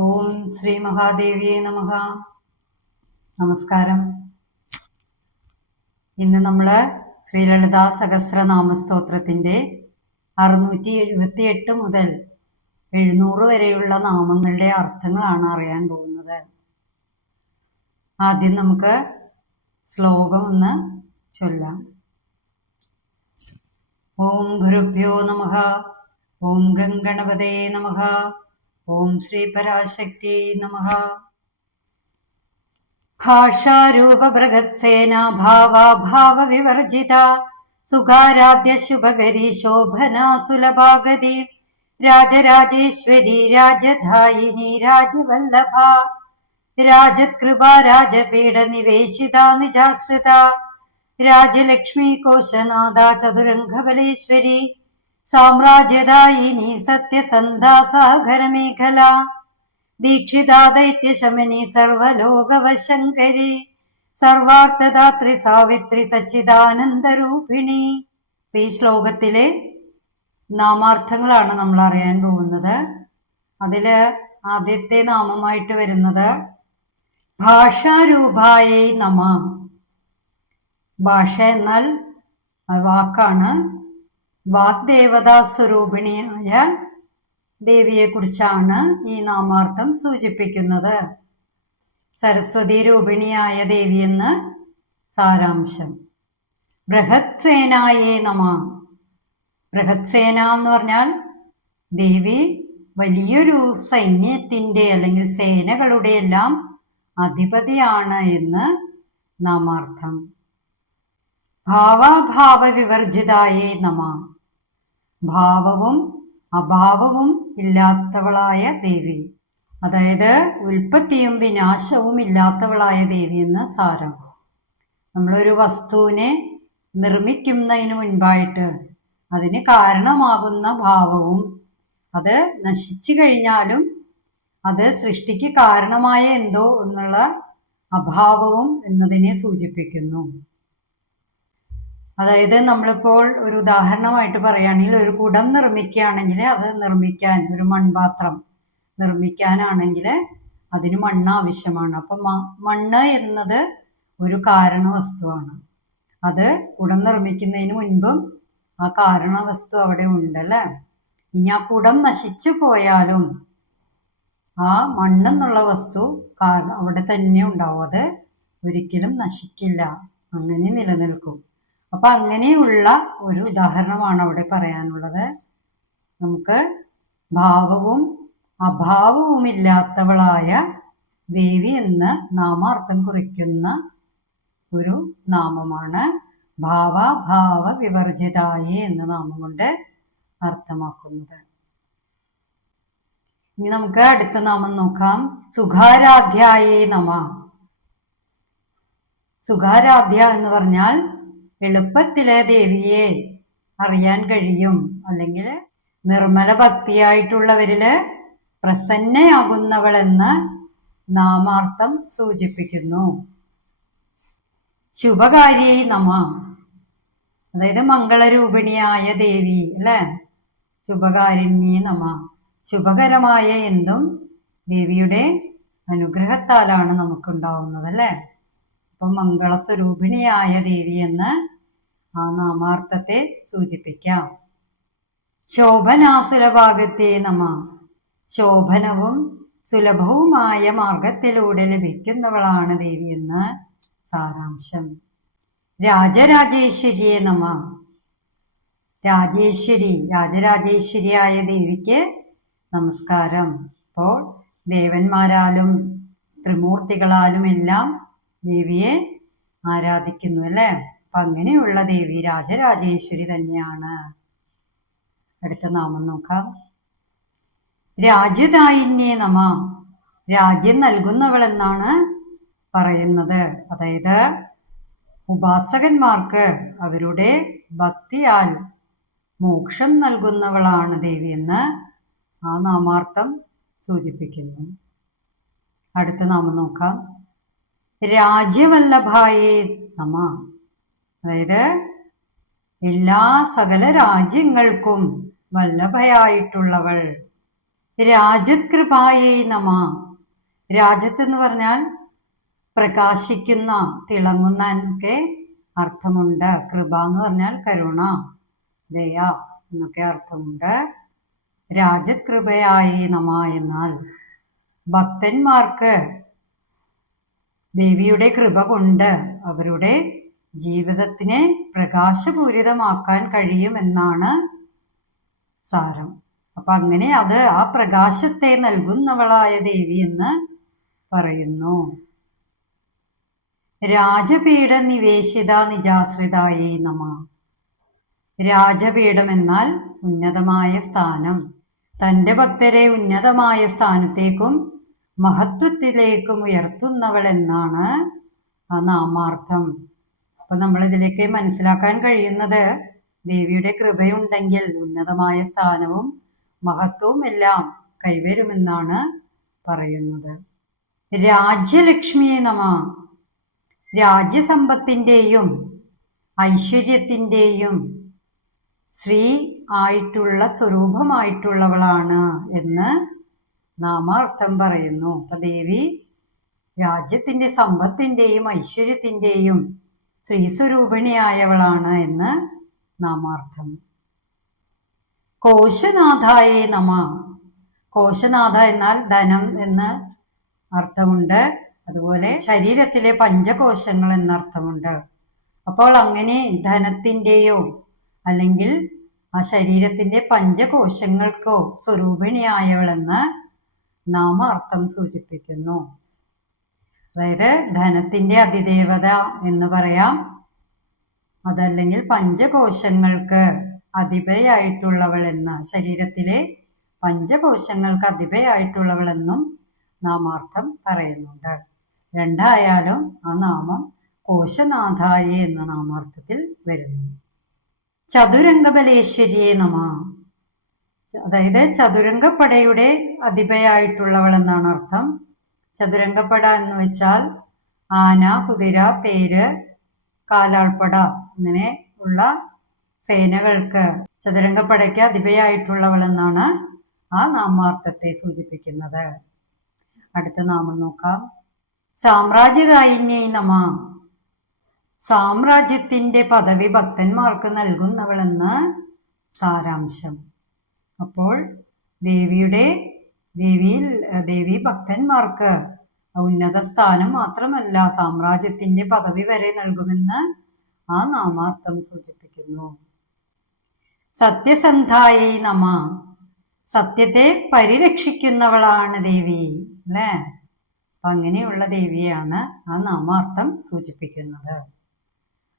ഓം ശ്രീ മഹാദേവിയെ നമഃ. നമസ്കാരം. ഇന്ന് നമ്മൾ ശ്രീലളിതാ സഹസ്രനാമ സ്തോത്രത്തിൻ്റെ 678 മുതൽ 700 വരെയുള്ള നാമങ്ങളുടെ അർത്ഥങ്ങളാണ് അറിയാൻ പോകുന്നത്. ആദ്യം നമുക്ക് ശ്ലോകം ഒന്ന് ചൊല്ലാം. ഓം ഗുരുഭ്യോ നമഃ. ഓം ഗംഗണപതേ നമഃ. ഓം ശ്രീ പരാശക്തി നമഃ. ഭാഷാരൂപബൃഹത്സേന ഭാവാഭാവ വിവർജിത സുഖാരാധ്യ ശുഭകരി ശോഭനാ സുലഭാഗതി രാജരാജേശ്വരി രാജധായിനി രാജവല്ലഭ രാജകൃപ രാജപീഠ നിവേശിത നിജാശ്രിത രാജലക്ഷ്മി കോശനാഥ ചതുരംഗബലേശ്വരി സാമ്രാജ്യദായിനി സത്യസന്ധാ സാഗരമേഖല ദീക്ഷിതാ ദൈത്യശമനി സർവലോകവശങ്കരി സർവാർത്ഥദാത്രി സാവിത്രി സച്ചിദാനന്ദരൂപിണി. ഈ ശ്ലോകത്തിലെ നാമാർത്ഥങ്ങളാണ് നമ്മൾ അറിയാൻ പോകുന്നത്. അതില് ആദ്യത്തെ നാമമായിട്ട് വരുന്നത് ഭാഷാരൂപായേ നമഃ. ഭാഷ എന്നാൽ വാക്കാണ്. വാഗ്ദേവതാ സ്വരൂപിണിയായ ദേവിയെ കുറിച്ചാണ് ഈ നാമാർത്ഥം സൂചിപ്പിക്കുന്നത്. സരസ്വതി രൂപിണിയായ ദേവിയെന്ന് സാരാംശം. ബൃഹത്സേനായേ നമഃ. ബൃഹത്സേന എന്ന് പറഞ്ഞാൽ ദേവി വലിയൊരു സൈന്യത്തിൻ്റെ അല്ലെങ്കിൽ സേനകളുടെ എല്ലാം അധിപതിയാണ് എന്ന് നാമാർത്ഥം. ഭാവാഭാവ വിവർജിതായേ നമഃ. ഭാവവും അഭാവവും ഇല്ലാത്തവളായ ദേവി, അതായത് ഉൽപ്പത്തിയും വിനാശവും ഇല്ലാത്തവളായ ദേവി എന്ന് സാരം. നമ്മളൊരു വസ്തുവിനെ നിർമ്മിക്കുന്നതിന് മുൻപായിട്ട് അതിന് കാരണമാകുന്ന ഭാവവും അത് നശിച്ചു കഴിഞ്ഞാലും അത് സൃഷ്ടിക്ക് കാരണമായ എന്തോ എന്നുള്ള അഭാവവും എന്നതിനെ സൂചിപ്പിക്കുന്നു. അതായത് നമ്മളിപ്പോൾ ഒരു ഉദാഹരണമായിട്ട് പറയുകയാണെങ്കിൽ ഒരു കുടം നിർമ്മിക്കുകയാണെങ്കിൽ അത് നിർമ്മിക്കാൻ ഒരു മൺപാത്രം നിർമ്മിക്കാനാണെങ്കിൽ അതിന് മണ്ണ് ആവശ്യമാണ്. അപ്പം മണ്ണ് എന്നത് ഒരു കാരണ വസ്തുവാണ്. അത് കുടം നിർമ്മിക്കുന്നതിന് മുൻപും ആ കാരണ വസ്തു അവിടെ ഉണ്ടല്ലേ. ഇനി ആ കുടം നശിച്ചു പോയാലും ആ മണ്ണെന്നുള്ള വസ്തു അവിടെ തന്നെ ഉണ്ടാവും. അത് ഒരിക്കലും നശിക്കില്ല, അങ്ങനെ നിലനിൽക്കും. അപ്പൊ അങ്ങനെയുള്ള ഒരു ഉദാഹരണമാണ് അവിടെ പറയാനുള്ളത്. നമുക്ക് ഭാവവും അഭാവവുമില്ലാത്തവളായ ദേവി എന്ന് നാമാർത്ഥം കുറിക്കുന്ന ഒരു നാമമാണ് ഭാവാഭാവ വിവർജിതായി എന്ന നാമം കൊണ്ട് അർത്ഥമാക്കുന്നത്. ഇനി നമുക്ക് അടുത്ത നാമം നോക്കാം. സുഖാരാധ്യായേ നമഃ. സുഖാരാധ്യ എന്ന് പറഞ്ഞാൽ എളുപ്പത്തിലെ ദേവിയെ അറിയാൻ കഴിയും, അല്ലെങ്കിൽ നിർമ്മല ഭക്തിയായിട്ടുള്ളവരില് പ്രസന്നയാകുന്നവളെന്ന് നാമാർത്ഥം സൂചിപ്പിക്കുന്നു. ശുഭകാരിയെ നമഃ. അതായത് മംഗളരൂപിണിയായ ദേവി അല്ലെ. ശുഭകാരിണ്യെ നമഃ. ശുഭകരമായ എന്തും ദേവിയുടെ അനുഗ്രഹത്താലാണ് നമുക്കുണ്ടാവുന്നത് അല്ലെ. അപ്പം മംഗളസ്വരൂപിണിയായ ദേവി എന്ന് ആ നാമാർത്ഥത്തെ സൂചിപ്പിക്കാം. ശോഭനാസുലഭാഗത്തെ നമഃ. ശോഭനവും സുലഭവുമായ മാർഗത്തിലൂടെ ലഭിക്കുന്നവളാണ് ദേവി എന്ന് സാരാംശം. രാജരാജേശ്വരിയെ നമഃ. രാജേശ്വരി, രാജരാജേശ്വരിയായ ദേവിക്ക് നമസ്കാരം. അപ്പോൾ ദേവന്മാരാലും ത്രിമൂർത്തികളാലും എല്ലാം ദേവിയെ ആരാധിക്കുന്നു അല്ലേ. അപ്പൊ അങ്ങനെയുള്ള ദേവി രാജരാജേശ്വരി തന്നെയാണ്. അടുത്ത നാമം നോക്കാം. രാജ്യദായിന്യേ നമഃ. രാജ്യം നൽകുന്നവളെന്നാണ് പറയുന്നത്. അതായത് ഉപാസകന്മാർക്ക് അവരുടെ ഭക്തിയാൽ മോക്ഷം നൽകുന്നവളാണ് ദേവി എന്ന് ആ നാമാർത്ഥം സൂചിപ്പിക്കുന്നു. അടുത്ത നാമം നോക്കാം. രാജ്യവല്ലഭായേ നമഃ. അതായത് എല്ലാ സകല രാജ്യങ്ങൾക്കും വല്ലഭയായിട്ടുള്ളവൾ. രാജത് കൃപായൈ നമ. രാജത്ത് എന്ന് പറഞ്ഞാൽ പ്രകാശിക്കുന്ന, തിളങ്ങുന്ന എന്നൊക്കെ അർത്ഥമുണ്ട്. കൃപ എന്ന് പറഞ്ഞാൽ കരുണ, ദയ എന്നൊക്കെ അർത്ഥമുണ്ട്. രാജത് കൃപയായി നമ എന്നാൽ ഭക്തന്മാർക്ക് ദേവിയുടെ കൃപ കൊണ്ട് അവരുടെ ജീവിതത്തിനെ പ്രകാശപൂരിതമാക്കാൻ കഴിയുമെന്നാണ് സാരം. അപ്പൊ അങ്ങനെ അത് ആ പ്രകാശത്തെ നൽകുന്നവളായ ദേവി എന്ന് പറയുന്നു. രാജപീഠ നിവേശിത നിജാശ്രിതായേ നമ. രാജപീഠം എന്നാൽ ഉന്നതമായ സ്ഥാനം. തൻ്റെ ഭക്തരെ ഉന്നതമായ സ്ഥാനത്തേക്കും മഹത്വത്തിലേക്കും ഉയർത്തുന്നവൾ എന്നാണ് ആ നാമാർത്ഥം. അപ്പൊ നമ്മളിതിലേക്ക് മനസ്സിലാക്കാൻ കഴിയുന്നത് ദേവിയുടെ കൃപയുണ്ടെങ്കിൽ ഉന്നതമായ സ്ഥാനവും മഹത്വവും എല്ലാം കൈവരുമെന്നാണ് പറയുന്നത്. രാജ്യലക്ഷ്മിയെ നമ. രാജ്യസമ്പത്തിൻ്റെയും ഐശ്വര്യത്തിൻ്റെയും ശ്രീ ആയിട്ടുള്ള സ്വരൂപമായിട്ടുള്ളവളാണ് എന്ന് നാമാർത്ഥം പറയുന്നു. അപ്പൊ ദേവി രാജ്യത്തിൻ്റെ സമ്പത്തിൻ്റെയും ഐശ്വര്യത്തിൻ്റെയും ശ്രീസ്വരൂപിണിയായവളാണ് എന്ന് നാമാർത്ഥം. കോശനാഥായേ നമ. കോശനാഥ എന്നാൽ ധനം എന്ന് അർത്ഥമുണ്ട്. അതുപോലെ ശരീരത്തിലെ പഞ്ചകോശങ്ങൾ എന്നർത്ഥമുണ്ട്. അപ്പോൾ അങ്ങനെ ധനത്തിൻ്റെയോ അല്ലെങ്കിൽ ആ ശരീരത്തിൻ്റെ പഞ്ചകോശങ്ങൾക്കോ സ്വരൂപിണിയായവളെന്ന് നാമാർത്ഥം സൂചിപ്പിക്കുന്നു. അതായത് ധനത്തിൻ്റെ അതിദേവത എന്ന് പറയാം, അതല്ലെങ്കിൽ പഞ്ചകോശങ്ങൾക്ക് അധിപയായിട്ടുള്ളവൾ എന്ന്, ശരീരത്തിലെ പഞ്ചകോശങ്ങൾക്ക് അധിപയായിട്ടുള്ളവളെന്നും നാമാർത്ഥം പറയുന്നുണ്ട്. രണ്ടായാലും ആ നാമം കോശനാഥായി എന്ന നാമാർത്ഥത്തിൽ വരുന്നു. ചതുരംഗബലേശ്വരിയെ നമ. അതായത് ചതുരംഗപ്പടയുടെ അധിപയായിട്ടുള്ളവൾ എന്നാണ് അർത്ഥം. ചതുരംഗപ്പട എന്ന് വെച്ചാൽ ആന, കുതിര, തേര്, കാലാൾപ്പട അങ്ങനെ ഉള്ള സേനകൾക്ക് ചതുരംഗപ്പടയ്ക്ക് അധിപയായിട്ടുള്ളവൾ എന്നാണ് ആ നാമാർത്ഥത്തെ സൂചിപ്പിക്കുന്നത്. അടുത്ത നാമം നോക്കാം. സാമ്രാജ്യദായിന്യൈ നമ. സാമ്രാജ്യത്തിൻ്റെ പദവി ഭക്തന്മാർക്ക് നൽകുന്നവളെന്ന് സാരാംശം. അപ്പോൾ ദേവി ഭക്തന്മാർക്ക് ഉന്നത സ്ഥാനം മാത്രമല്ല സാമ്രാജ്യത്തിൻ്റെ പദവി വരെ നൽകുമെന്ന് ആ നാമാർത്ഥം സൂചിപ്പിക്കുന്നു. സത്യസന്ധായൈ നമ. സത്യത്തെ പരിരക്ഷിക്കുന്നവളാണ് ദേവി അല്ലേ. അപ്പം അങ്ങനെയുള്ള ദേവിയാണ് ആ നാമാർത്ഥം സൂചിപ്പിക്കുന്നത്.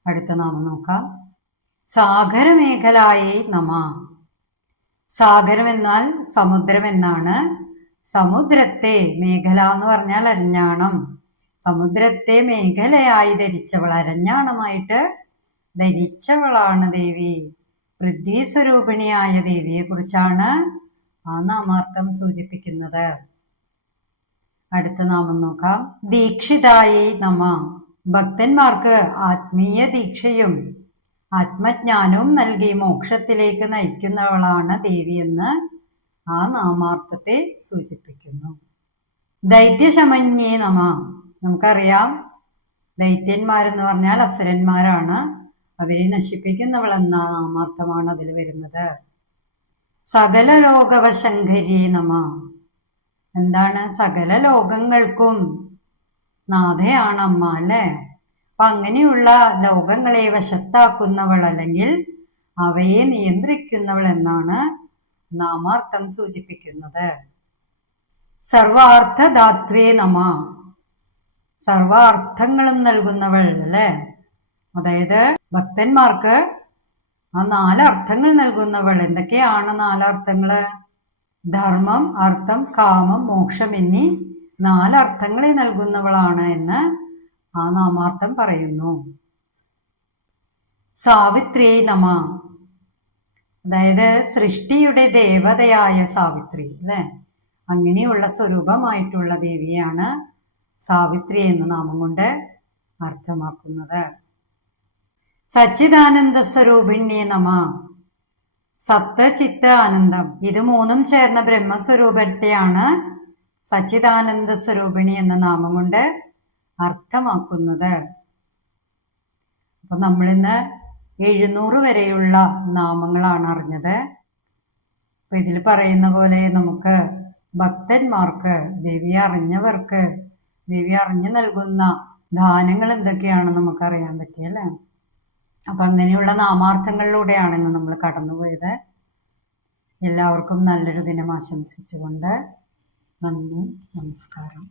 അടുത്ത നാമം നോക്കാം. സാഗരമേഖലായൈ നമ. സാഗരം എന്നാൽ സമുദ്രം എന്നാണ്. സമുദ്രത്തെ, മേഖല എന്ന് പറഞ്ഞാൽ അരഞ്ഞാണം, സമുദ്രത്തെ മേഖലയായി ധരിച്ചവൾ, അരഞ്ഞാണമായിട്ട് ധരിച്ചവളാണ് ദേവി. പൃഥ്വി സ്വരൂപിണിയായ ദേവിയെ കുറിച്ചാണ് ആ നാമാർത്ഥം സൂചിപ്പിക്കുന്നത്. അടുത്ത നാമം നോക്കാം. ദീക്ഷിതായൈ നമ. ഭക്തന്മാർക്ക് ആത്മീയ ദീക്ഷയും ആത്മജ്ഞാനവും നൽകി മോക്ഷത്തിലേക്ക് നയിക്കുന്നവളാണ് ദേവി എന്ന് ആ നാമാർത്ഥത്തെ സൂചിപ്പിക്കുന്നു. ദൈത്യശമന്യേ നമ. നമുക്കറിയാം ദൈത്യന്മാരെന്ന് പറഞ്ഞാൽ അസുരന്മാരാണ്, അവരെ നശിപ്പിക്കുന്നവളെന്ന നാമാർത്ഥമാണ് അതിൽ വരുന്നത്. സകല ലോകവശങ്കരിയേ നമ. എന്താണ്? സകല ലോകങ്ങൾക്കും നാഥയാണമ്മ അല്ലേ. അപ്പൊ അങ്ങനെയുള്ള ലോകങ്ങളെ വശത്താക്കുന്നവൾ അല്ലെങ്കിൽ അവയെ നിയന്ത്രിക്കുന്നവൾ എന്നാണ് നാമാർത്ഥം സൂചിപ്പിക്കുന്നത്. സർവാർത്ഥദാത്രിയേ നമ. സർവാർത്ഥങ്ങളും നൽകുന്നവൾ അല്ലേ. അതായത് ഭക്തന്മാർക്ക് ആ 4 അർത്ഥങ്ങൾ നൽകുന്നവൾ. എന്തൊക്കെയാണ് 4 അർത്ഥങ്ങള്? ധർമ്മം, അർത്ഥം, കാമം, മോക്ഷം എന്നീ 4 അർത്ഥങ്ങളെ നൽകുന്നവളാണ് എന്ന് ആ നാമാർത്ഥം പറയുന്നു. സാവിത്രിയേ നമ. അതായത് സൃഷ്ടിയുടെ ദേവതയായ സാവിത്രി അല്ലെ, അങ്ങനെയുള്ള സ്വരൂപമായിട്ടുള്ള ദേവിയാണ് സാവിത്രി എന്ന നാമം കൊണ്ട് അർത്ഥമാക്കുന്നത്. സച്ചിദാനന്ദ സ്വരൂപിണ്യേ നമ. സത്ത്, ചിത്ത്, ആനന്ദം ഇത് മൂന്നും ചേർന്ന ബ്രഹ്മസ്വരൂപത്തെയാണ് സച്ചിദാനന്ദ സ്വരൂപിണി എന്ന നാമം കൊണ്ട് അർത്ഥമാക്കുന്നത്. അപ്പൊ നമ്മളിന്ന് 700 വരെയുള്ള നാമങ്ങളാണ് അറിഞ്ഞത്. അപ്പൊ ഇതിൽ പറയുന്ന പോലെ നമുക്ക് ഭക്തന്മാർക്ക്, ദേവിയെ അറിഞ്ഞവർക്ക്, ദേവി അറിഞ്ഞു നൽകുന്ന ദാനങ്ങൾ എന്തൊക്കെയാണെന്ന് നമുക്കറിയാൻ പറ്റിയല്ലേ. അപ്പൊ അങ്ങനെയുള്ള നാമാർത്ഥങ്ങളിലൂടെയാണ് ഇന്ന് നമ്മൾ കടന്നുപോയത്. എല്ലാവർക്കും നല്ലൊരു ദിനം ആശംസിച്ചുകൊണ്ട് നന്ദി, നമസ്കാരം.